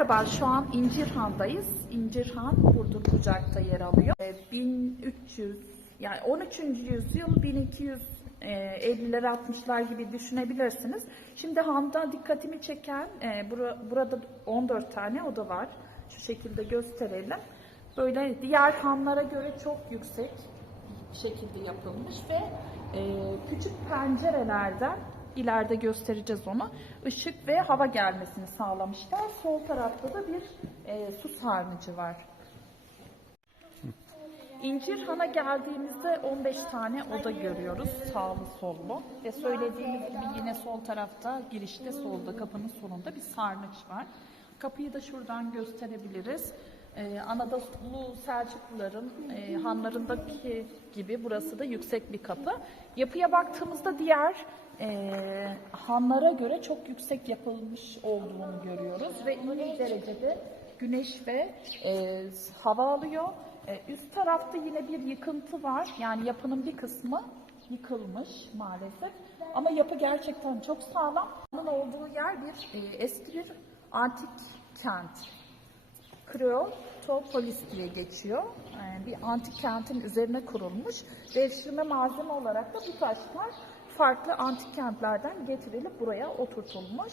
Merhaba, şu an İncirhan'dayız. İncirhan Burdur Bucak'ta yer alıyor. Ee, 1300, yani 13. yüzyıl 1200 e, 50'ler 60'lar gibi düşünebilirsiniz. Şimdi Han'da dikkatimi çeken, e, bura- burada 14 tane oda var. Şu şekilde gösterelim. Böyle diğer hanlara göre çok yüksek şekilde yapılmış ve e, küçük pencerelerden ileride göstereceğiz onu. ışık ve hava gelmesini sağlamışlar. Sol tarafta da bir e, su sarnıcı var. İncirhan'a geldiğimizde 15 tane oda görüyoruz sağlı sollu ve söylediğimiz gibi yine sol tarafta girişte solda kapının sonunda bir sarnıç var. Kapıyı da şuradan gösterebiliriz. Ee, Anadolu Selçukluların e, hanlarındaki gibi burası da yüksek bir kapı. Yapıya baktığımızda diğer e, hanlara göre çok yüksek yapılmış olduğunu görüyoruz ve iyi derecede güneş ve e, hava alıyor. E, üst tarafta yine bir yıkıntı var. Yani yapının bir kısmı yıkılmış maalesef. Ama yapı gerçekten çok sağlam. Onun olduğu yer bir e, eski bir antik kent. Kreotopolis diye geçiyor. Yani bir antik kentin üzerine kurulmuş. Devşirme malzeme olarak da bu taşlar farklı antik kentlerden getirilip buraya oturtulmuş.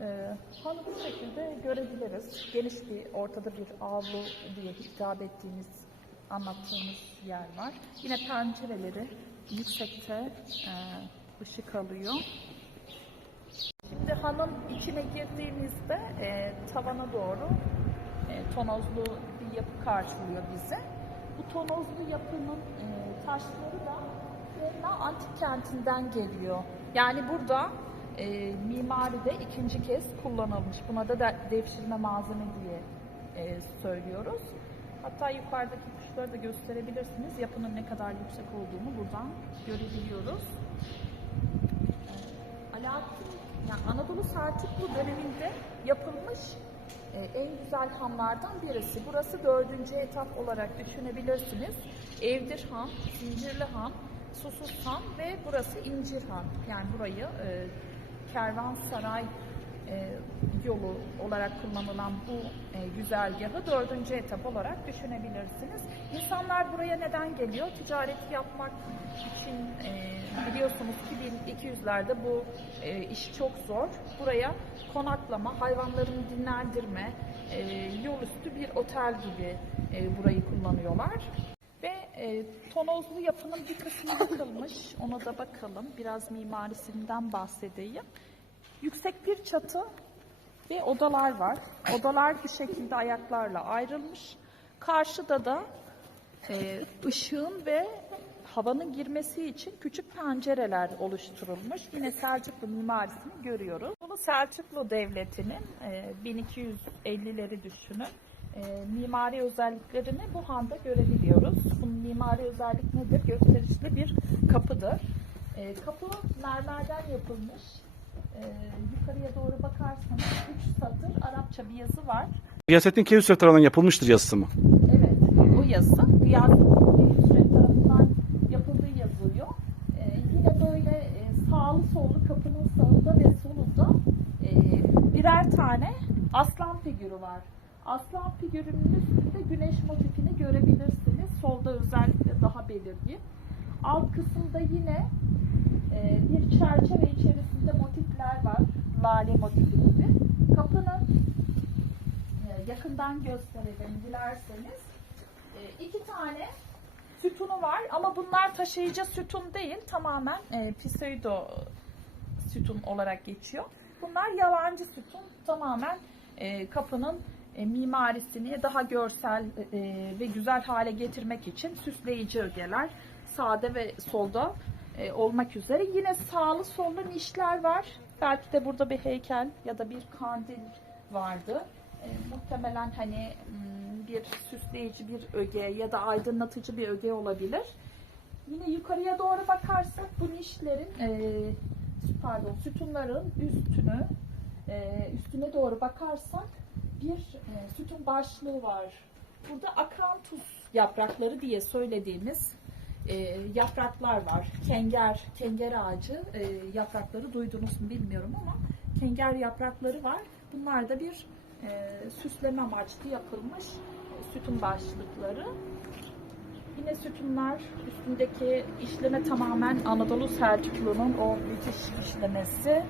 Ee, hanı bu şekilde görebiliriz. Geniş bir ortada bir avlu diye hitap ettiğimiz anlattığımız yer var. Yine pencereleri yüksekte e, ışık alıyor. Şimdi hanın içine girdiğimizde e, tavana doğru e, tonozlu bir yapı karşılıyor bizi. Bu tonozlu yapının e, taşları da Vienna antik kentinden geliyor. Yani burada e, mimaride ikinci kez kullanılmış. Buna da de- devşirme malzeme diye e, söylüyoruz. Hatta yukarıdaki kuşları da gösterebilirsiniz. Yapının ne kadar yüksek olduğunu buradan görebiliyoruz. Alaaddin, yani Anadolu Selçuklu döneminde yapılmış e, en güzel hanlardan birisi. Burası dördüncü etap olarak düşünebilirsiniz. Evdir Han, Zincirli Han, Susuz Han ve burası İncir Han. Yani burayı e, kervansaray yolu olarak kullanılan bu e, güzergahı dördüncü etap olarak düşünebilirsiniz. İnsanlar buraya neden geliyor? Ticareti yapmak için e, biliyorsunuz 2200'lerde bu e, iş çok zor. Buraya konaklama, hayvanlarını dinlendirme, e, yol üstü bir otel gibi e, burayı kullanıyorlar. Ve e, tonozlu yapının bir kısmı yıkılmış. Ona da bakalım. Biraz mimarisinden bahsedeyim. Yüksek bir çatı ve odalar var. Odalar bu şekilde ayaklarla ayrılmış. Karşıda da e, ışığın ve havanın girmesi için küçük pencereler oluşturulmuş. Yine Selçuklu mimarisini görüyoruz. Bunu Selçuklu Devleti'nin e, 1250'leri düşünün. E, mimari özelliklerini bu handa görebiliyoruz. Bunun mimari özellik nedir? Gösterişli bir kapıdır. E, kapı mermerden yapılmış. E, yukarıya doğru bakarsanız 3 satır Arapça bir yazı var. Gıyasettin Keyhüsrev tarafından yapılmıştır yazısı mı? Evet, o yazı Gıyasettin Hüsrev tarafından yapıldığı yazılıyor. Ee, yine böyle e, sağlı sollu kapının sağında ve solunda e, birer tane aslan figürü var. Aslan figürünün üstünde güneş motifini görebilirsiniz. Solda özellikle daha belirgin. Alt kısımda yine e, bir çerçeve içerisinde motifler var. Lale motifi gibi. Kapının e, yakından gösterelim dilerseniz. E, iki tane sütunu var ama bunlar taşıyıcı sütun değil tamamen e, pseudo sütun olarak geçiyor. Bunlar yalancı sütun tamamen e, kapının e, mimarisini daha görsel e, ve güzel hale getirmek için süsleyici ögeler sağda ve solda e, olmak üzere. Yine sağlı sollu nişler var. Belki de burada bir heykel ya da bir kandil vardı. E, muhtemelen hani hmm, bir süsleyici bir öge ya da aydınlatıcı bir öge olabilir. Yine yukarıya doğru bakarsak bu nişlerin e, pardon sütunların üstünü e, üstüne doğru bakarsak bir e, sütun başlığı var. Burada akantus yaprakları diye söylediğimiz e, yapraklar var. Kenger, kenger ağacı e, yaprakları duydunuz mu bilmiyorum ama kenger yaprakları var. Bunlar da bir e, süsleme amaçlı yapılmış e, sütun başlıkları. Yine sütunlar üstündeki işleme tamamen Anadolu Selçuklu'nun o müthiş işlemesi.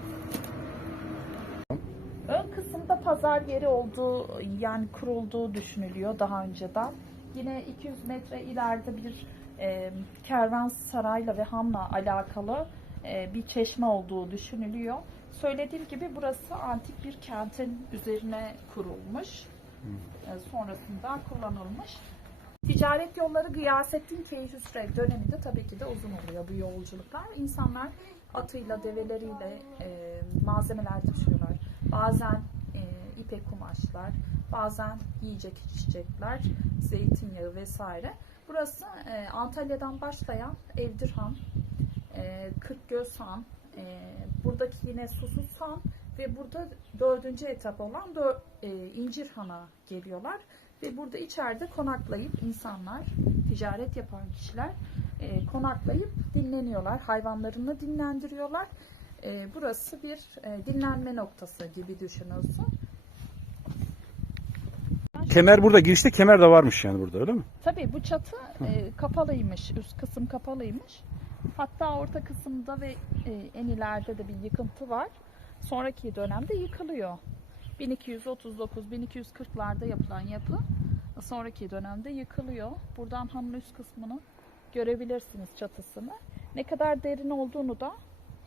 Ön kısımda pazar yeri olduğu yani kurulduğu düşünülüyor daha önceden. Yine 200 metre ileride bir e, kervansarayla ve hanla alakalı e, bir çeşme olduğu düşünülüyor. Söylediğim gibi burası antik bir kentin üzerine kurulmuş. E, sonrasında kullanılmış. Ticaret yolları Gıyasettin Keyhüsrev döneminde tabii ki de uzun oluyor bu yolculuklar. İnsanlar atıyla, develeriyle e, malzemeler taşıyorlar. Bazen e, ipek kumaşlar, bazen yiyecek içecekler, zeytinyağı vesaire. Burası e, Antalya'dan başlayan Evdirhan, e, Kırkgöz Han, e, buradaki yine Susuz Han ve burada dördüncü etap olan dör, e, İncir Han'a geliyorlar. Ve burada içeride konaklayıp insanlar, ticaret yapan kişiler e, konaklayıp dinleniyorlar. Hayvanlarını dinlendiriyorlar. E, burası bir e, dinlenme noktası gibi düşünülsün. Kemer burada girişte kemer de varmış yani burada öyle mi? Tabii bu çatı e, kapalıymış, üst kısım kapalıymış. Hatta orta kısımda ve e, en ileride de bir yıkıntı var. Sonraki dönemde yıkılıyor. 1239-1240'larda yapılan yapı sonraki dönemde yıkılıyor. Buradan hanın üst kısmını görebilirsiniz çatısını. Ne kadar derin olduğunu da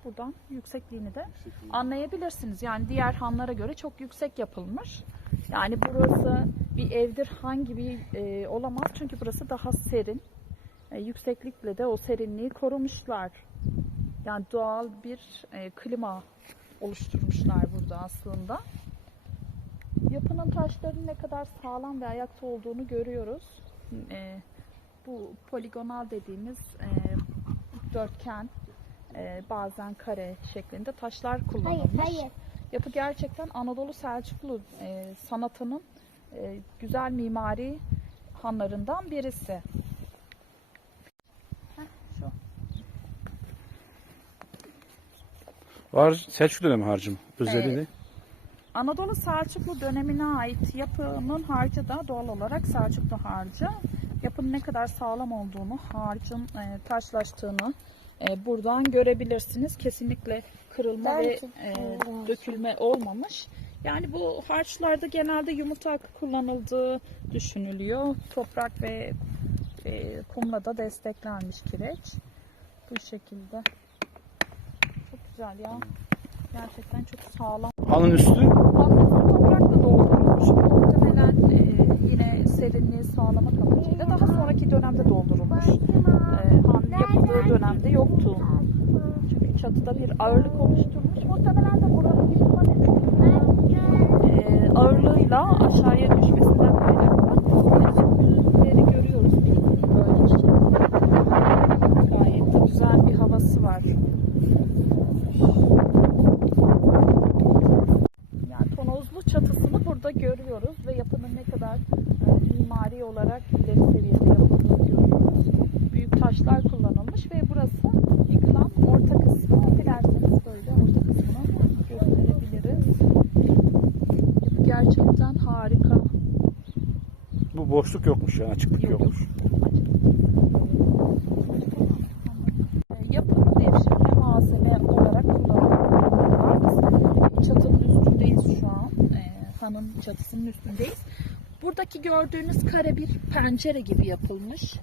buradan yüksekliğini de anlayabilirsiniz. Yani diğer hanlara göre çok yüksek yapılmış. Yani burası bir evdir han gibi e, olamaz çünkü burası daha serin. E, yükseklikle de o serinliği korumuşlar. Yani doğal bir e, klima oluşturmuşlar burada aslında. Yapının taşlarının ne kadar sağlam ve ayakta olduğunu görüyoruz. E, bu poligonal dediğimiz e, dörtgen, e, bazen kare şeklinde taşlar kullanılmış. Hayır, hayır. Yapı gerçekten Anadolu Selçuklu e, sanatının e, güzel mimari hanlarından birisi. Heh, şu. Var Selçuk dönemi harcım. Özelliği Evet. Anadolu Selçuklu dönemine ait yapının harcı da doğal olarak Selçuklu harcı. Yapının ne kadar sağlam olduğunu, harcın e, taşlaştığını e, buradan görebilirsiniz. Kesinlikle kırılma ve e, dökülme olmamış. Yani bu harçlarda genelde yumurta akı kullanıldığı düşünülüyor. Toprak ve e, kumla da desteklenmiş kireç. Bu şekilde. Çok güzel ya. Gerçekten çok sağlam. Hanın üstü Altı toprakla doldurulmuş. Muhtemelen e, yine serinliği sağlamak amacıyla daha sonraki dönemde doldurulmuş. Dönemde yoktu. Çünkü çatıda bir ağırlık oluşturmuş. Muhtemelen de buranın yıkılma nedeni e, ağırlığıyla aşağıya düşmesinden kaynaklı. Yani şimdi düzlükleri görüyoruz. Minik böyle çiçek. Gayet de güzel bir havası var. Yani tonozlu çatısını burada görüyoruz ve yapının ne kadar e, mimari olarak ileri seviyede yapıldığını görüyoruz. Büyük taşlar kullanılmış ve burası yıkılan orta kısmı. Dilerseniz böyle orta kısmını gösterebiliriz. Yapı gerçekten harika. bu boşluk yokmuş yani açıklık Yok, yok. yokmuş. Yapının devşirme malzeme olarak kullanılıyor. Çatının üstündeyiz şu an. E, hanın çatısının üstündeyiz. Buradaki gördüğünüz kare bir pencere gibi yapılmış.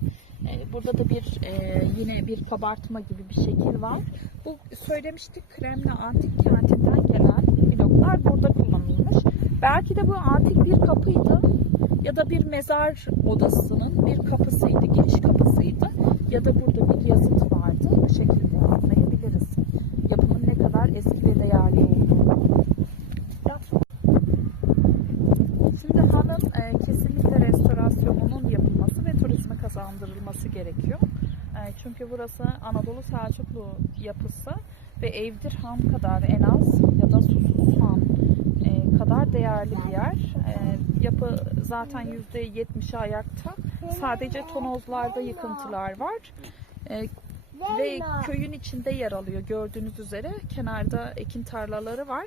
E, Burada da bir e, yine bir kabartma gibi bir şekil var. Bu söylemiştik Kremli Antik Kenti'nden gelen bloklar burada kullanılmış. Belki de bu antik bir kapıydı ya da bir mezar odasının bir kapısıydı, giriş kapısıydı ya da burada bir yazıt vardı. Bu şekilde anlayabiliriz. Yapının ne kadar eski ve değerli olduğunu. Şimdi hanın e, kesinlikle restorasyonunun yapılması ve turizme kazandırılması gerekiyor. E, çünkü burası Anadolu Selçuklu yapısı ve Evdir Han kadar en az ya da Susuz Han e, kadar değerli bir yer. E, yapı zaten %70'i ayakta. Sadece tonozlarda yıkıntılar var. E, ve köyün içinde yer alıyor gördüğünüz üzere. Kenarda ekin tarlaları var.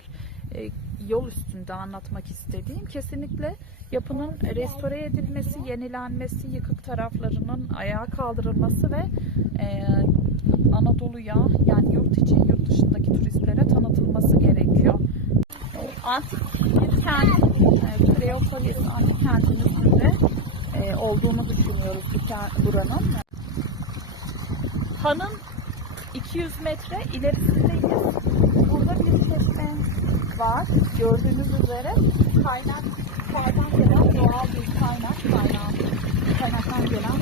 E, yol üstünde anlatmak istediğim kesinlikle yapının restore edilmesi, yenilenmesi, yıkık taraflarının ayağa kaldırılması ve e, Anadolu'ya yani yurt içi yurt dışındaki turistlere tanıtılması gerekiyor. Antik kent, e, Kreopolis antik kentin üstünde e, olduğunu düşünüyoruz buranın. Han'ın 200 metre ilerisindeyiz. Burada bir çeşme var. Gördüğünüz üzere kaynak yukarıdan gelen doğal bir kaynak. Kaynağın, kaynaktan gelen.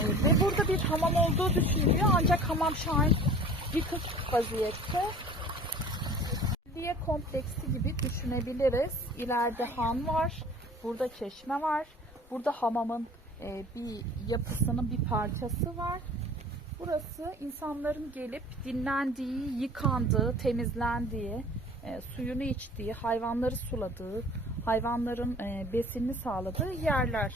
Ee, ve burada bir hamam olduğu düşünülüyor ancak hamam şu an yıkık vaziyette. Diye kompleksi gibi düşünebiliriz. İleride han var. Burada çeşme var. Burada hamamın e, bir yapısının bir parçası var. Burası insanların gelip dinlendiği, yıkandığı, temizlendiği, e, suyunu içtiği, hayvanları suladığı, hayvanların e, besinini sağladığı yerler.